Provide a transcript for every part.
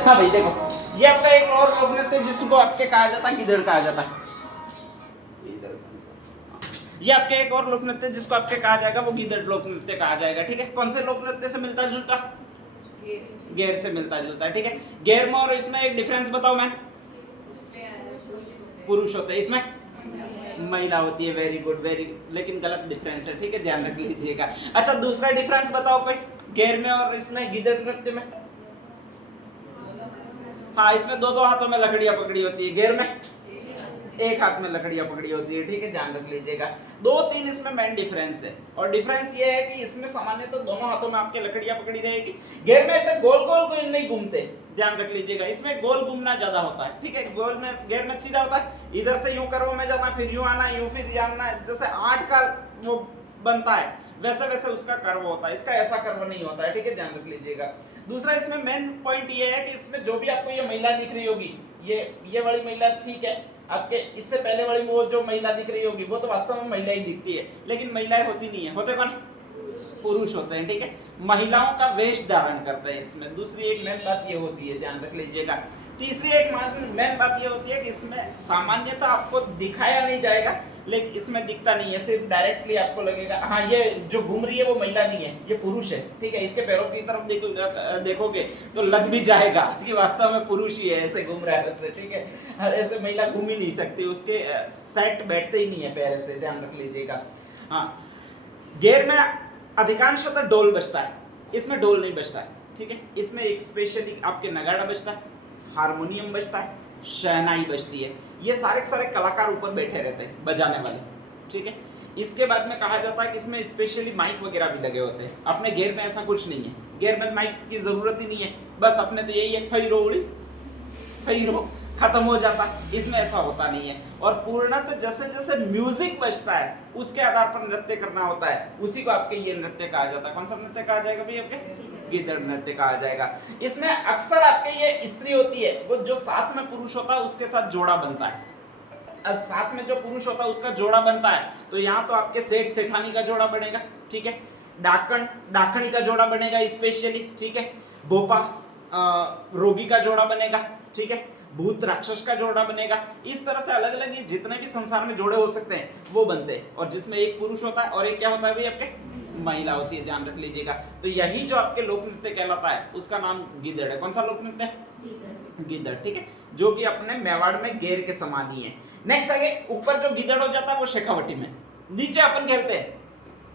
हाँ भाई देखो, ये आपका एक और लोक नृत्य जिसको आपके कहा जाता है गिदड़ कहा जाता है। ये आपके एक और लोक नृत्य जिसको आपके कहा जाएगा वो गिदड़ लोक नृत्य कहा जाएगा। ठीक है, कौन से लोक नृत्य से मिलता जुलता? गेर से मिलता जुलता है। ठीक है, गेर में और इसमें एक डिफरेंस बताओ मैं। पुरुष होते हैं, इसमें महिला होती है। वेरी गुड, वेरी, लेकिन गलत डिफरेंस है। ठीक है, ध्यान रख लीजिएगा। अच्छा, दूसरा डिफरेंस बताओ कोई, गेर में और इसमें गिदड़ नृत्य में। हाँ, इसमें दो दो हाथों में लकड़ियां पकड़ी होती है, गेर में एक हाथ में लकड़ियां पकड़ी होती है। ठीक है, ध्यान रख लीजिएगा। दो तीन इसमें मेन डिफरेंस है, और डिफरेंस ये है कि इसमें सामान्य तो दोनों हाथों में आपके लकड़ियां पकड़ी रहेगी। गेर में ऐसे गोल गोल कोई नहीं घूमते, ध्यान रख लीजिएगा। इसमें गोल घूमना ज्यादा होता है। ठीक है, गोल में, गेर में सीधा होता है, इधर से यूं कर्व में जाना, फिर यूं आना, यूं फिर जाना, जैसे 8 का वो बनता है वैसे वैसे उसका कर्व होता है। इसका ऐसा कर्व नहीं होता है। ठीक है, ध्यान रख लीजिएगा। दूसरा इसमें मेन पॉइंट ये है कि इसमें जो भी आपको ये महिला दिख रही होगी, ये वाली महिला, ठीक है, आपके इससे पहले वाली वो जो महिला दिख रही होगी वो तो वास्तव में महिला ही दिखती है, लेकिन महिलाएं होती नहीं है। होते कौन? पुरुष होते हैं। ठीक है, महिलाओं का वेश धारण करते हैं इसमें। दूसरी एक मेन बात ये होती है, ध्यान रख लीजिएगा। तीसरी एक मेन बात ये होती है कि इसमें सामान्यतः आपको दिखाया नहीं जाएगा, लेकिन इसमें दिखता नहीं है, सिर्फ डायरेक्टली आपको लगेगा हाँ ये जो घूम रही है वो महिला नहीं है, ये पुरुष है। ठीक है, इसके पैरों की तरफ देखोगे तो लग भी जाएगा कि वास्तव में पुरुष ही है, ऐसे घूम रहा है वैसे। ठीक है, ऐसे महिला घूम ही नहीं सकती, उसके सेट बैठते ही नहीं है पैर से, ध्यान रख लीजिएगा। हाँ, गेर में अधिकांशतः डोल बजता है, इसमें डोल नहीं बजता है। ठीक है, इसमें एक स्पेशली आपके नगाड़ा बजता है, हारमोनियम बजता है, शहनाई बजती है। ये सारे के सारे कलाकार ऊपर बैठे रहते हैं बजाने वाले। ठीक है, इसके बाद में कहा जाता है कि इसमें स्पेशली माइक वगैरह भी लगे होते हैं। अपने गेर में ऐसा कुछ नहीं है, गेर में माइक की जरूरत ही नहीं है, बस अपने तो यही है फैरो उड़ी फैरो, खत्म हो जाता है। इसमें ऐसा होता नहीं है। और पूर्णतः जैसे जैसे म्यूजिक बजता है उसके आधार पर नृत्य करना होता है, उसी को आपके ये नृत्य कहा जाता है। कौन सा नृत्य कहा जाएगा भाई? आपके गिदड़ नृत्य कहा जाएगा। इसमें अक्सर आपके ये स्त्री होती है, वो जो साथ में पुरुष होता है उसके साथ जोड़ा बनता है। अब साथ में जो पुरुष होता है उसका जोड़ा बनता है, तो यहाँ तो आपके सेठ सेठानी का जोड़ा बनेगा। ठीक है, डाकण डाकणी का जोड़ा बनेगा स्पेशली। ठीक है, भोपा रोगी का जोड़ा बनेगा। ठीक है, भूत राक्षस का जोड़ा बनेगा। इस तरह से अलग अलग जितने भी संसार में जोड़े हो सकते हैं वो बनते हैं, और जिसमें एक पुरुष होता है और एक क्या होता है भाई? आपके महिला होती है, ध्यान रख लीजिएगा। तो यही जो आपके लोक नृत्य कहलाता है उसका नाम गिदड़ है। कौन सा लोक नृत्य है? गिदड़। ठीक है, जो कि अपने मेवाड़ में गेर के समान ही है। नेक्स्ट आगे, ऊपर जो गिदड़ हो जाता है वो शेखावटी में, नीचे अपन खेलते हैं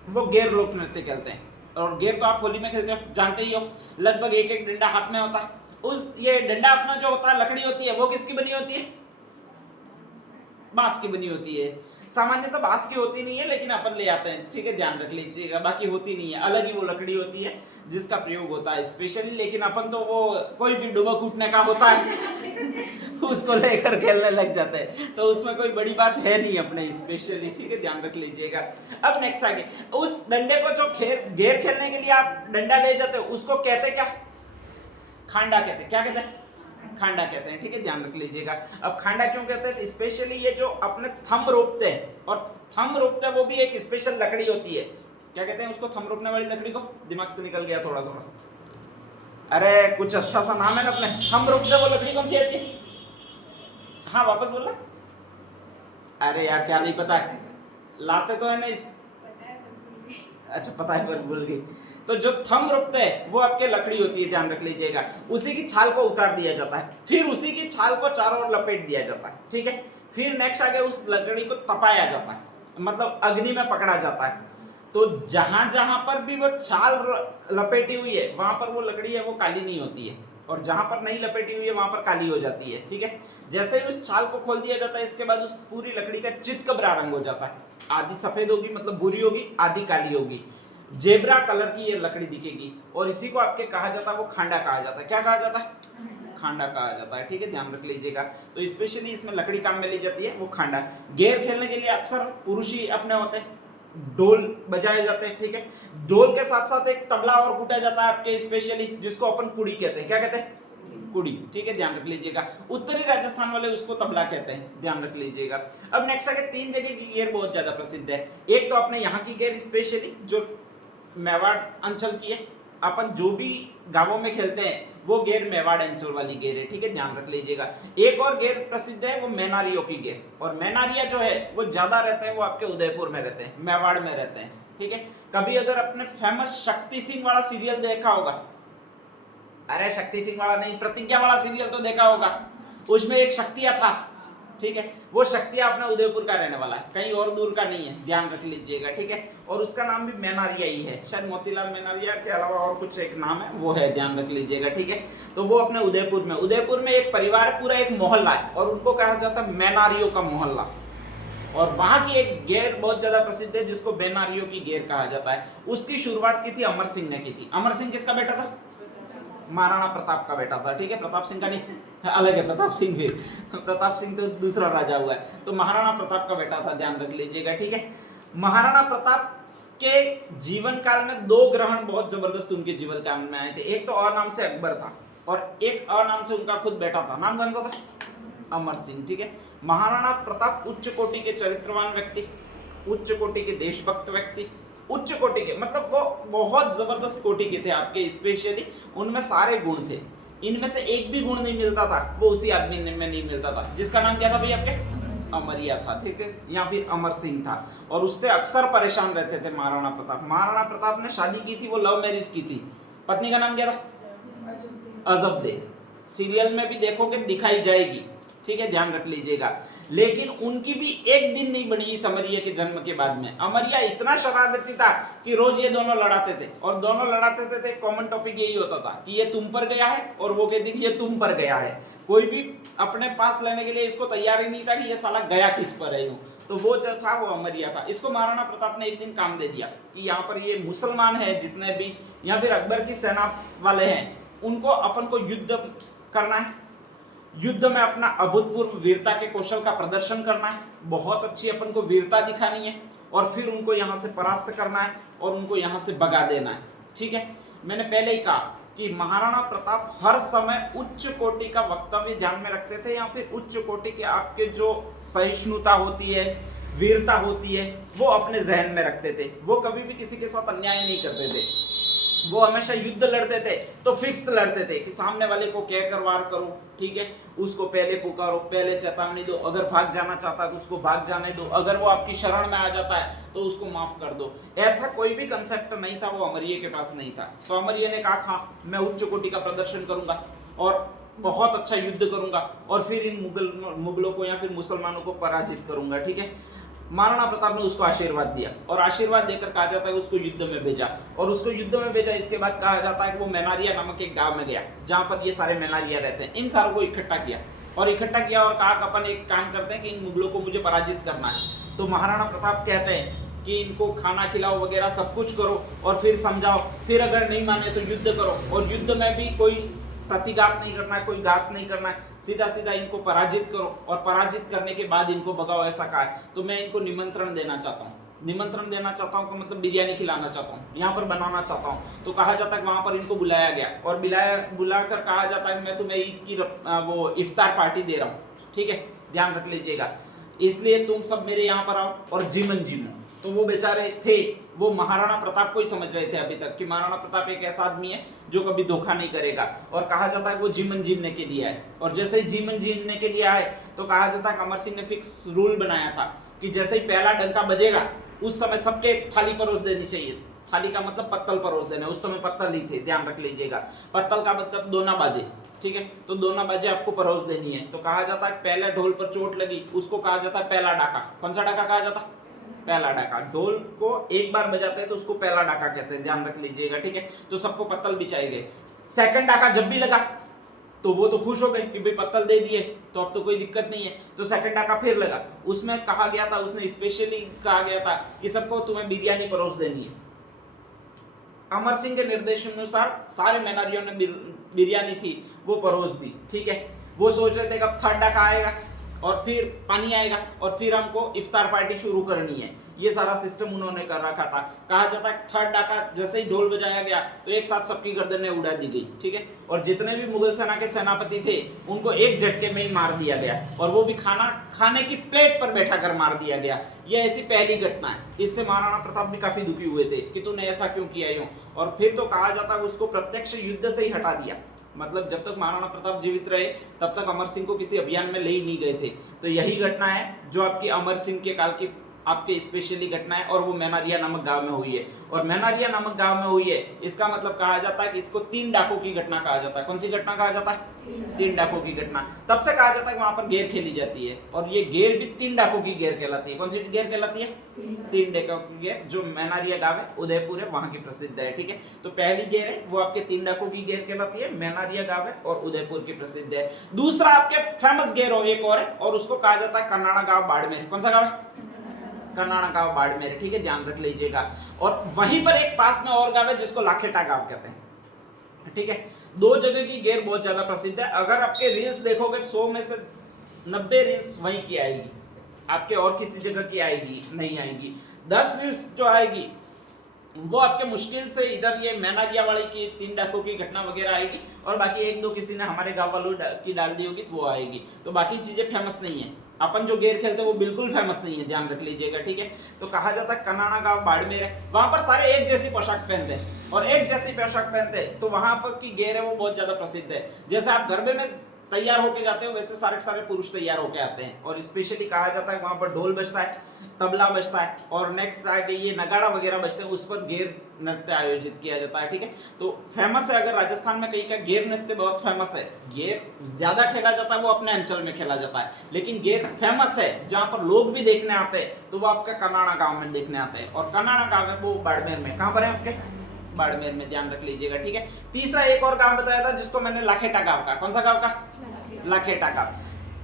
वो गेर लोक नृत्य खेलते हैं। और गेर तो आप होली में खेलते हो, जानते ही हो, लगभग एक एक डंडा हाथ में होता है। उस ये डंडा अपना जो होता है, लकड़ी होती है, वो किसकी बनी होती है? बांस की बनी होती है। सामान्यतः बांस की होती नहीं है, लेकिन अपन ले आते हैं। ठीक है, ध्यान रख लीजिएगा, बाकी होती नहीं है, अलग ही वो लकड़ी होती है जिसका प्रयोग होता है स्पेशली। लेकिन अपन तो वो कोई भी डुबक उठने का होता है उसको लेकर खेलने लग जाते हैं, तो उसमें कोई बड़ी बात है नहीं अपने स्पेशली। ठीक है, ध्यान रख लीजिएगा। अब नेक्स्ट आगे, उस डंडे को जो गेर खेलने के लिए आप डंडा ले जाते हो उसको कहते क्या? खांडा कहते हैं। क्या कहते हैं? खांडा कहते हैं। ठीक है, ध्यान रख लीजिएगा। अब खांडा क्यों कहते हैं? स्पेशली ये जो अपने थंब रोपते हैं, और थंब रोपते हैं वो भी एक स्पेशल लकड़ी होती है। क्या कहते हैं उसको? थंब रोपने वाली लकड़ी को, दिमाग से निकल गया थोड़ा थोड़ा, अरे कुछ अच्छा सा नाम है ना अपने, थंब रोपते वो लकड़ी कौन सी आती है? हाँ वापस बोलना। अरे यार क्या नहीं पता है, लाते तो है ना इस, अच्छा पता है पर भूल गई। तो जो थंब रोपते हैं वो आपके लकड़ी होती है, ध्यान रख लीजिएगा। उसी की छाल को उतार दिया जाता है, फिर उसी की छाल को चारों ओर लपेट दिया जाता है। ठीक है, फिर नेक्स्ट आगे उस लकड़ी को तपाया जाता है, मतलब अग्नि में पकड़ा जाता है। तो जहां जहां पर भी वो छाल लपेटी हुई है वहां पर वो लकड़ी है वो काली नहीं होती है, और जहां पर नहीं लपेटी हुई है वहां पर काली हो जाती है। ठीक है, जैसे ही उस छाल को खोल दिया जाता है इसके बाद उस पूरी लकड़ी का चितकबरा रंग हो जाता है। आधी सफेद होगी मतलब बुरी होगी, आधी काली होगी, जेब्रा कलर की ये लकड़ी दिखेगी, और इसी को आपके कहा जाता है वो खांडा कहा जाता है। क्या कहा जाता है? खांडा कहा जाता है। ठीक है, ध्यान रख लीजिएगा। तो स्पेशली इसमें लकड़ी काम में ली जाती है वो खांडा। गेर खेलने के लिए अक्सर पुरुष ही अपने होते हैं, डोल बजाए जाते हैं। ठीक है, डोल के साथ साथ एक तबला और कूटा जाता है आपके स्पेशली, जिसको अपन कुड़ी कहते हैं। क्या कहते हैं? कुड़ी। ठीक है, ध्यान रख लीजिएगा। उत्तरी राजस्थान वाले उसको तबला कहते हैं, ध्यान रख लीजिएगा। अब नेक्स्ट आगे, 3 जगह की गेर बहुत ज्यादा प्रसिद्ध है। एक तो अपने यहाँ की गेर स्पेशली जो मेवाड़ अंचल की है, अपन जो भी गांवों में खेलते हैं वो गेर मेवाड़ अंचल वाली गेर है, ठीक है, ध्यान रख लीजिएगा। एक और गेर प्रसिद्ध है वो मैनारियों की गेर, और मैनारिया जो है वो ज्यादा रहते हैं, वो आपके उदयपुर में रहते हैं, मेवाड़ में रहते हैं, ठीक है। कभी अगर अपने फेमस शक्ति सिंह वाला सीरियल देखा होगा, अरे शक्ति सिंह वाला नहीं, प्रतिज्ञा वाला सीरियल तो देखा होगा, उसमें एक शक्तिया था, ठीक है, वो शक्तिया अपना उदयपुर का रहने वाला है, कहीं और दूर का नहीं है, ध्यान रख लीजिएगा, ठीक है। और उसका नाम भी मैनारिया ही है, शायद मोतीलाल मैनारिया के अलावा और कुछ एक नाम है, वो है, ध्यान रख लीजिएगा, ठीक है। तो वो अपने उदयपुर में एक परिवार, पूरा एक मोहल्ला है, और उनको कहा जाता है मैनारियों का मोहल्ला। और वहां की एक गेर बहुत ज्यादा प्रसिद्ध है जिसको मैनारियों की गेर कहा जाता है। उसकी शुरुआत की थी अमर सिंह ने की थी। अमर सिंह किसका बेटा था? महाराणा प्रताप का बेटा था, ठीक है, प्रताप सिंह का नहीं, अलग है प्रताप सिंह, फिर प्रताप सिंह तो दूसरा राजा हुआ है, तो महाराणा प्रताप का बेटा था, ध्यान रख लीजिएगा, ठीक है। महाराणा प्रताप के जीवन काल में दो ग्रहण बहुत जबरदस्त उनके जीवन काल में आए थे। एक तो और नाम से अकबर था, और एक और नाम से उनका खुद बेटा था, नाम कौन सा था? अमर सिंह, ठीक है। महाराणा प्रताप उच्च कोटि के चरित्रवान व्यक्ति, उच्च कोटि के देशभक्त व्यक्ति, उच्च कोटि के मतलब वो बहुत जबरदस्त कोटि के थे आपके, स्पेशली उनमें सारे गुण थे, इनमें से एक भी गुण नहीं मिलता था वो उसी आदमी में नहीं मिलता था, जिसका नाम क्या था भाई आपके? अमरिया था, ठीक है, या फिर अमर सिंह था। और उससे अक्सर परेशान रहते थे महाराणा प्रताप। महाराणा प्रताप ने शादी की थी, वो लव मैरिज की थी, पत्नी का नाम क्या था? अजबदे। सीरियल में भी देखोगे दिखाई जाएगी, ठीक है, ध्यान रख लीजिएगा। लेकिन उनकी भी एक दिन नहीं बनी इस अमरिया के जन्म के बाद में। अमरिया इतना शरारती था कि रोज ये दोनों लड़ाते थे, और दोनों लड़ाते थे, कॉमन टॉपिक यही होता था कि ये तुम पर गया है, और वो कहती थी ये तुम पर गया है। कोई भी अपने पास लेने के लिए इसको तैयार ही नहीं था कि ये साला गया किस पर है यूं। तो वो जो था वो अमरिया था। इसको महाराणा प्रताप ने एक दिन काम दे दिया कि यहाँ पर ये मुसलमान है जितने भी, या फिर अकबर की सेना वाले हैं, उनको अपन को युद्ध करना है, युद्ध में अपना अभूतपूर्व वीरता के कौशल का प्रदर्शन करना है, बहुत अच्छी अपन को वीरता दिखानी है, और फिर उनको यहाँ से परास्त करना है और उनको यहाँ से भगा देना है, ठीक है। मैंने पहले ही कहा कि महाराणा प्रताप हर समय उच्च कोटि का वक्तव्य ध्यान में रखते थे, या फिर उच्च कोटि के आपके जो सहिष्णुता होती है, वीरता होती है, वो अपने जहन में रखते थे। वो कभी भी किसी के साथ अन्याय नहीं करते थे, वो हमेशा युद्ध लड़ते थे तो फिक्स लड़ते थे कि सामने वाले को कह कर वार करो, ठीक है, उसको पहले पुकारो, पहले चेतावनी दो, अगर भाग जाना चाहता है तो उसको भाग जाने दो, अगर वो आपकी शरण में आ जाता है तो उसको माफ कर दो। ऐसा कोई भी कंसेप्ट नहीं था, वो अमरिया के पास नहीं था। तो अमरिया ने कहा हाँ मैं उच्च कोटि का प्रदर्शन करूंगा और बहुत अच्छा युद्ध करूंगा, और फिर इन मुगलों को या फिर मुसलमानों को पराजित करूंगा, ठीक है। महाराणा प्रताप ने उसको आशीर्वाद दिया, और आशीर्वाद देकर कहा जाता है उसको युद्ध में भेजा, और उसको युद्ध में भेजा। इसके बाद कहा जाता है कि वो मैनारिया नामक एक गांव में गया जहां पर ये सारे मैनारिया रहते हैं। इन सारों को इकट्ठा किया और कहा कि अपन एक काम करते हैं कि इन मुगलों को मुझे पराजित करना है। तो महाराणा प्रताप कहते हैं कि इनको खाना खिलाओ वगैरह सब कुछ करो, और फिर समझाओ, फिर अगर नहीं माने तो युद्ध करो, और युद्ध में भी कोई प्रतिघात नहीं करना है, कोई घात नहीं करना है, सीधा सीधा इनको पराजित करो, और पराजित करने के बाद इनको भगाओ, ऐसा कहा है। तो मैं इनको निमंत्रण देना चाहता हूँ, निमंत्रण देना चाहता हूँ मतलब बिरयानी खिलाना चाहता हूँ, यहाँ पर बनाना चाहता हूँ। तो कहा जाता है वहां पर इनको बुलाया गया, और बुलाकर कहा जाता है मैं तुम्हें ईद की वो इफ्तार पार्टी दे रहा हूँ, ठीक है, ध्यान रख लीजिएगा, इसलिए तुम सब मेरे यहाँ पर आओ और जीवन जीवो। तो वो बेचारे थे, वो महाराणा प्रताप को ही समझ रहे थे अभी तक कि महाराणा प्रताप एक ऐसा आदमी है जो कभी धोखा नहीं करेगा, और कहा जाता है वो जीवन जीवने के लिए आए। और जैसे ही जीवन जीवने के लिए आए तो कहा जाता है अमर सिंह ने फिक्स रूल बनाया था कि जैसे ही पहला डंका बजेगा उस समय सबके थाली परोस देनी चाहिए। थाली का मतलब पत्तल परोस देना, उस समय पत्तल ही थे, ध्यान रख लीजिएगा, पत्तल का मतलब दोना बाजे, ठीक है, तो दोना बाजे आपको परोस देनी है। तो कहा जाता है पहले ढोल पर चोट लगी उसको कहा जाता है पहला डाका। कौन सा डाका कहा जाता? पहला डाका। ढोल को एक बार बजाते हैं तो उसको पहला डाका कहते हैं, ध्यान रख लीजिएगा, ठीक है। तो सबको पत्तल बिछाए गए। सेकंड डाका जब भी लगा तो वो तो खुश हो गए कि भाई पत्तल दे दिए तो अब तो कोई दिक्कत नहीं है। तो सेकंड डाका फिर लगा, उसमें कहा गया था, उसने स्पेशली कहा गया था कि सबको तुम्हें बिरयानी परोस देनी है। अमर सिंह के निर्देशानुसार सारे मैनारियों ने बिरयानी थी वो परोस दी, ठीक है। वो सोच रहे थे कि अब थर्ड डाका आएगा और फिर पानी आएगा और फिर हमको इफ्तार पार्टी शुरू करनी है। ये सारा सिस्टम उन्होंने कर रखा था। कहा जाता है थर्ड डाका जैसे ही ढोल बजाया गया तो एक साथ सबकी गर्दनें उड़ा दी गई, ठीक है। और जितने भी मुगल सेना के सेनापति थे उनको एक झटके में ही मार दिया गया, और वो भी खाने की प्लेट पर बैठा कर मार दिया गया। ये ऐसी पहली घटना है। इससे महाराणा प्रताप भी काफी दुखी हुए थे कि तूने ऐसा क्यों किया यूं। और फिर तो कहा जाता है उसको प्रत्यक्ष युद्ध से ही हटा दिया। मतलब जब तक महाराणा प्रताप जीवित रहे तब तक अमर सिंह को किसी अभियान में ले ही नहीं गए थे। तो यही घटना है जो आपकी अमर सिंह के काल की आपके स्पेशली घटना है, और वो मैनारिया नामक गांव में हुई है। और मैनारिया नामक गांव में हुई है, इसका मतलब कहा जाता है कि इसको 3 डाकों की घटना कहा जाता है। कौन सी घटना कहा जाता है? 3 डाकों की घटना। तब से कहा जाता है कि वहां पर गेर खेली जाती है, और ये गेर भी 3 डाकों की गेर कहलाती है। कौन सी गेर कहलाती है? 3 डाकों की गेर, जो मैनारिया गांव है उदयपुर है वहां की प्रसिद्ध है, ठीक है। तो पहली गेर है वो आपके 3 डाकों की गेर कहलाती है, मैनारिया गांव है और उदयपुर की प्रसिद्ध है। दूसरा आपके फेमस गेर हो एक और है, और उसको कहा जाता है कन्नाड़ा गांव बाड़मेर। कौन सा गांव है? कन्नाड़ा गांव बाड़मेर, ठीक है, ध्यान रख लीजिएगा। और वहीं पर एक पास में और गांव है जिसको लाखेटा गांव कहते हैं, ठीक है। 2 जगह की गेर बहुत ज्यादा प्रसिद्ध है। अगर आपके रील्स देखोगे तो 100 में से 90 रील्स वहीं की आएगी, आपके और किसी जगह की आएगी नहीं आएगी। 10 रील्स जो आएगी वो आपके मुश्किल से इधर ये मैनारिया वाली की 3 डाकों की घटना वगैरह आएगी, और बाकी 1-2 किसी ने हमारे गांव वालों की डाल दी होगी तो वो आएगी। तो बाकी चीजें फेमस नहीं है। अपन जो गेर खेलते हैं वो बिल्कुल फेमस नहीं है, ध्यान रख लीजिएगा, ठीक है। तो कहा जाता है कन्नाड़ा गांव बाड़मेर है, वहां पर सारे एक जैसी पोशाक पहनते हैं, और एक जैसी पोशाक पहनते हैं तो वहां पर की गेर है वो बहुत ज्यादा प्रसिद्ध है। जैसे आप गरबे में तैयार होके जाते हो वैसे सारे सारे पुरुष तैयार होके आते हैं। और स्पेशली कहा जाता है वहां पर ढोल बजता है, तबला बजता है, और नेक्स्ट आगे ये नगाड़ा वगैरह बजते हैं, उस पर गेर नृत्य आयोजित किया जाता है, ठीक है। तो फेमस है, अगर राजस्थान में कहीं का गेर नृत्य बहुत फेमस है। गेर ज्यादा खेला जाता है वो अपने अंचल में खेला जाता है, लेकिन गेर फेमस है जहां पर लोग भी देखने आते हैं तो वो आपका कन्नाड़ा गांव में देखने आते हैं। और कन्नाड़ा गांव है वो बाड़मेर में। कहां पर है आपके? बाड़मेर में, ध्यान रख लीजिएगा, ठीक है। तीसरा एक और गांव बताया था जिसको मैंने लाखेटा गांव का। कौन सा गांव का? लाखेटा गांव।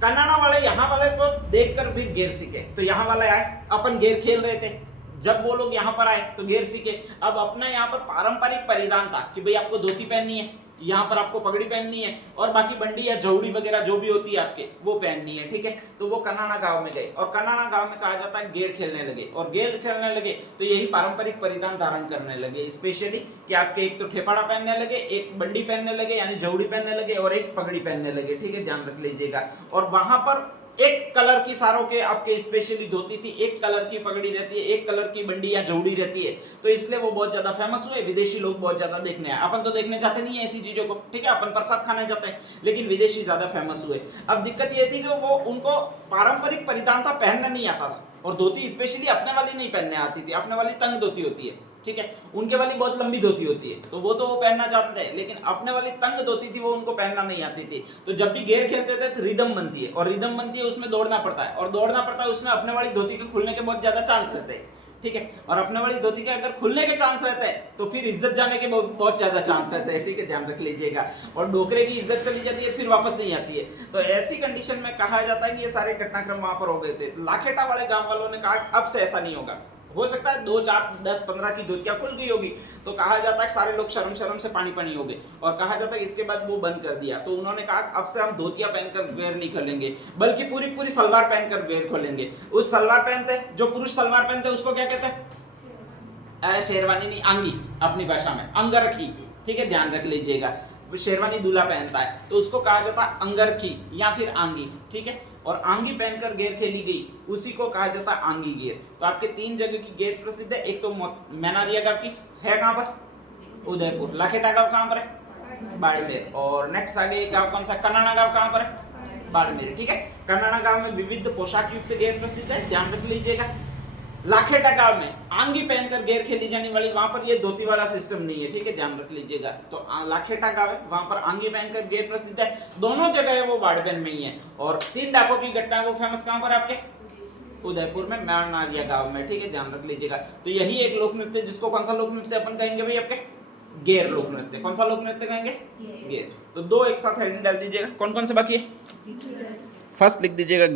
कन्नाड़ा वाले यहाँ वाले को देखकर फिर गेर सीखे। तो यहाँ वाले आए, अपन गेर खेल रहे थे, जब वो लोग यहाँ पर आए तो गेर सीखे। अब अपना यहाँ पर पारंपरिक परिधान था कि भाई आपको धोती पहननी है, यहाँ पर आपको पगड़ी पहननी है, और बाकी बंडी या जौड़ी वगैरह जो भी होती है आपके वो पहननी है, ठीक है। तो वो कन्नाड़ा गांव में गए, और कन्नाड़ा गांव में कहा जाता है गेर खेलने लगे, और गेर खेलने लगे तो यही पारंपरिक परिधान धारण करने लगे। स्पेशली कि आपके एक तो ठेपाड़ा पहनने लगे, एक बंडी पहनने लगे यानी जौड़ी पहनने लगे, और एक पगड़ी पहनने लगे, ठीक है, ध्यान रख लीजिएगा। और वहां पर एक कलर की सारों के आपके स्पेशली धोती थी, एक कलर की पगड़ी रहती है, एक कलर की बंडी या जौड़ी रहती है, तो इसलिए वो बहुत ज्यादा फेमस हुए। विदेशी लोग बहुत ज्यादा देखने आए। अपन तो देखने जाते नहीं है ऐसी चीजों को, ठीक है, अपन प्रसाद खाने जाते हैं, लेकिन विदेशी ज्यादा फेमस हुए। अब दिक्कत ये थी कि वो उनको पारंपरिक परिधान था, पहनना नहीं आता था, और धोती स्पेशली अपने वाली नहीं पहनने आती थी। अपने वाली तंग धोती होती है, ठीक है, उनके वाली बहुत लंबी धोती होती है, तो वो पहनना चाहते हैं, लेकिन अपने वाली तंग धोती थी वो उनको पहनना नहीं आती थी। तो जब भी गेर खेलते थे तो रिदम बनती है, और रिदम बनती है उसमें दौड़ना पड़ता है, और दौड़ना पड़ता है उसमें अपने वाली धोती के खुलने के बहुत ज्यादा चांस रहते हैं, ठीक है। और अपने वाली धोती के अगर खुलने के चांस रहते हैं तो फिर इज्जत जाने के बहुत ज्यादा चांस रहते हैं, ठीक है, ध्यान रख लीजिएगा। और डोकरे की इज्जत चली जाती है, फिर वापस नहीं आती है। तो ऐसी कंडीशन में कहा जाता है कि ये सारे घटनाक्रम वहां पर हो गए थे। लाखेटा वाले गांव वालों ने कहा अब से ऐसा नहीं होगा। हो सकता है 2, 4, 10, 15 की धोतियां खुल गई होगी, तो कहा जाता है सारे लोग शर्म शर्म से पानी पानी हो गए, और कहा जाता है इसके बाद वो बंद कर दिया। तो उन्होंने कहा अब से हम धोतियां पहनकर गेर नहीं खोलेंगे, बल्कि पूरी पूरी सलवार पहनकर गेर खोलेंगे। उस सलवार पहनते जो पुरुष सलवार पहनते उसको क्या कहते हैं? शेरवानी नहीं, आंगी, अपनी भाषा में अंगरखी, ठीक है, ध्यान रख लीजिएगा। शेरवानी दूल्हा पहनता है तो उसको कहा जाता है अंगरखी या फिर आंगी, ठीक है। और आंगी पहनकर गेर खेली गई उसी को कहा जाता है आंगी गेर। तो आपके 3 जगह की गेर प्रसिद्ध है। एक तो मैनारिया गांव की है, कहां पर? उदयपुर। लाखेटा गांव कहां पर है? बाड़मेर। और नेक्स्ट आगे गांव कौन सा? कन्नाड़ा गांव कहां पर है? बाड़मेर, ठीक है। कन्नाड़ा गांव में विविध पोशाक युक्त गेर प्रसिद्ध है, ध्यान रख लीजिएगा। लाखेटा गांव में आंगी पहनकर गेर खेली जाने वाली, वहां पर ये धोती वाला सिस्टम नहीं है, ठीक है, ध्यान रख लीजिएगा। तो लाखेटा गांव है, वहां पर आंगी पहनकर गेर प्रसिद्ध है। दोनों जगह है वो बाड़मेर में ही है। और 3 डाकों की घटना है वो फेमस कहां पर आपके? उदयपुर में, मैनारिया गांव में, ठीक है, ध्यान रख लीजिएगा। तो यही एक लोक नृत्य जिसको कौन सा लोक नृत्य अपन कहेंगे भाई आपके? गेर लोक नृत्य। कौन सा लोक नृत्य कहेंगे? गेर। तो 2 एक साथ हेडिंग डाल दीजिएगा। कौन कौन से बाकी है? फर्स्ट लिख दीजिएगा